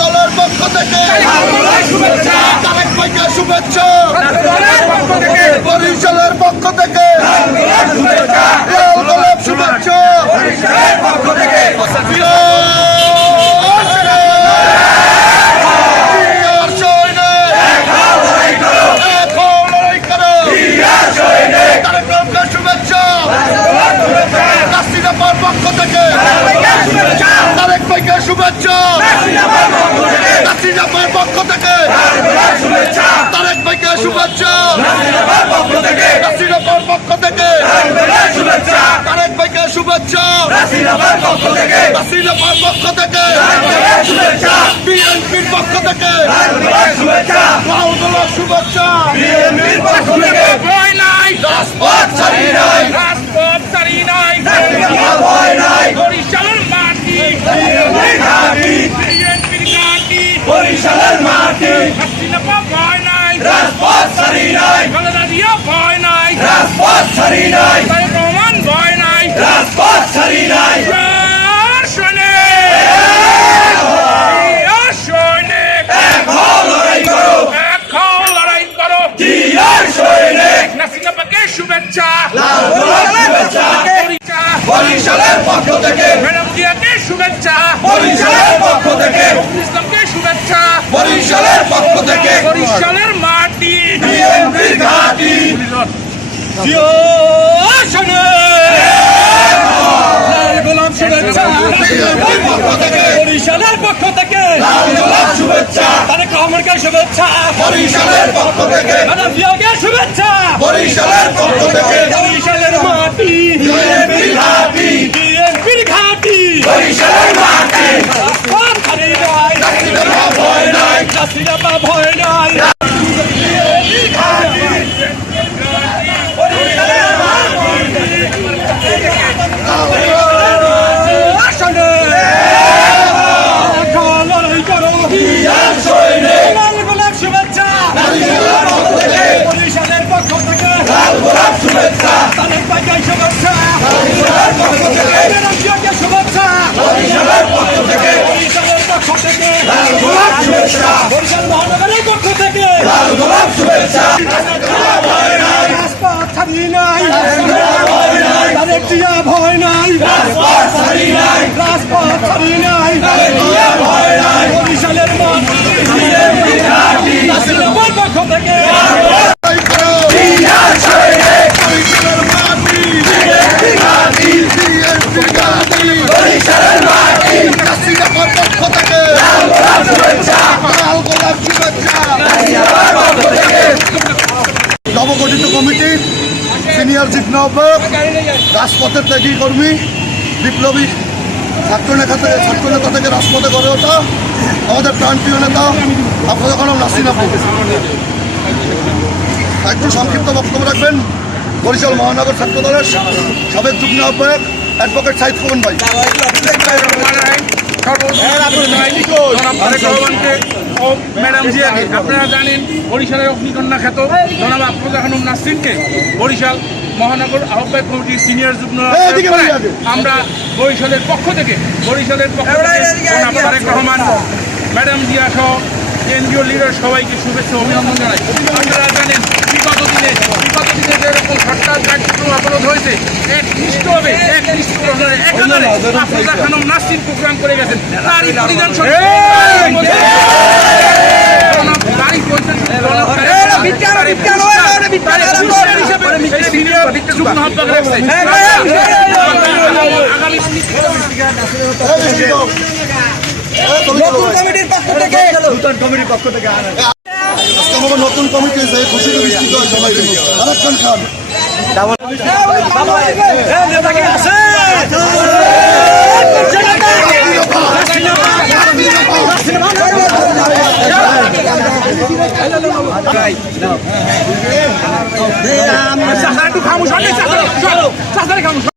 দলের পক্ষ থেকে তারেক ভাইকে শুভেচ্ছা, বরিশালের পক্ষ থেকে লাল গোলাপ শুভেচ্ছা। পক্ষ থেকে তারেক ভাইকে শুভেচ্ছা, নাসিরাবার পক্ষ থেকে তারেক ভাইকে শুভেচ্ছা, নাসিরাবার পক্ষ থেকে তারেক ভাইকে শুভেচ্ছা, নাসিরাবার পক্ষ থেকে বিএনপির পক্ষ থেকে লাল গোলাপ শুভেচ্ছা। ভয় নাই, রাজপথ ছাড়ি নাই, রাজপথ ছাড়ি নাই, ভয় নাই, বরিশালের মাটি, বিএনপির ঘাঁটি, বরিশালের মাটি, হাসিনা ভয় নাই, রাজপথ ছাড়ি নাই, খালেদা জিয়া ভয় নাই, রাজপথ ছাড়ি নাই, তারেক রহমান ভয় নাই, রাজপথ ছাড়ি নাই। শুভেচ্ছা, বরিশালের পক্ষ থেকে ম্যাডাম জিয়াকে শুভেচ্ছা, বরিশালের পক্ষ থেকে ইসলামকে শুভেচ্ছা, বরিশালের পক্ষ থেকে বরিশালের মাটি, বিএনপির ঘাঁটি, গোলাপ শুভেচ্ছা, বরিশালের পক্ষ থেকে গোলাপ শুভেচ্ছা, তারেক রহমানকে শুভেচ্ছা, বরিশালের পক্ষ থেকে ম্যাডাম জিয়াকে শুভেচ্ছা, বরিশালের পক্ষ থেকে বরিশালের মাটি, বিএনপির ঘাঁটি, বিএনপির ঘাঁটি, বরিশালের মাটি, রাজপথ ছাড়ি নাই, নাসিরাবা ভয় নাই, নাসিরাবা ভয় নাই, বিএনপির ঘাঁটি, বরিশালের মাটি, লড়াই করো, লাল গোলাপ শুভেচ্ছা, বরিশালের পক্ষ থেকে লাল গোলাপ শুভেচ্ছা, তারেক ভাইকে শুভেচ্ছা, বরিশালের পক্ষ থেকে ম্যাডাম জিয়াকে শুভেচ্ছা, বরিশালের পক্ষ থেকে বরিশালের পক্ষ থেকে লাল গোলাপ শুভেচ্ছা, বরিশাল মহানগরের পক্ষ থেকে লাল গোলাপ শুভেচ্ছা। ভয় নাই, রাজপথ ছাড়ি নাই, তারেক জিয়া ভয় নাই, রাজপথ ছাড়ি নাই, রাজপথ ছাড়ি নাই, তারেক জিয়া ভয় নাই, বরিশালের মাটি, বিএনপির ঘাঁটি, নাসিরাবার পক্ষ থেকে নবগঠিত কমিটির সিনিয়র চিফ আহ্বায়ক, রাজপথের ত্যাগী কর্মী, বিপ্লবী ছাত্রনেতা থেকে রাজপথে গড়ে ওঠা আমাদের প্রাণপ্রিয় নেতা আফরোজা খানম নাসরিন আপু একটু সংক্ষিপ্ত বক্তব্য রাখবেন বরিশাল মহানগর ছাত্র দলের সাবেক যুগ্ম আহ্বায়ক অ্যাডভোকেট সাইদ খোকন ভাই। ম্যাডাম জিয়াকে আপনারা জানেন, বরিশালের অগ্নিকন্যা খ্যাত জনাব আফরোজা খানম নাসরিনকে বরিশাল মহানগর আহ্বায়ক কমিটির সিনিয়র যুগ্ম আমরা বরিশালের পক্ষ থেকে জনাব তারেক রহমান, ম্যাডাম জিয়া সহ কেন্দ্রীয় লিডার সবাইকে শুভেচ্ছা অভিনন্দন জানাই। আপনারা জানেন বিগত দিনে যেরকম সরকার কার্যক্রম অবরোধ হয়েছে, একনিষ্ঠভাবে আফরোজা খানম নাসরিন প্রোগ্রাম করে গেছেন, তারই পরিধান নতুন কমিটি খুশি সবাই আরেকজন খান খামোশ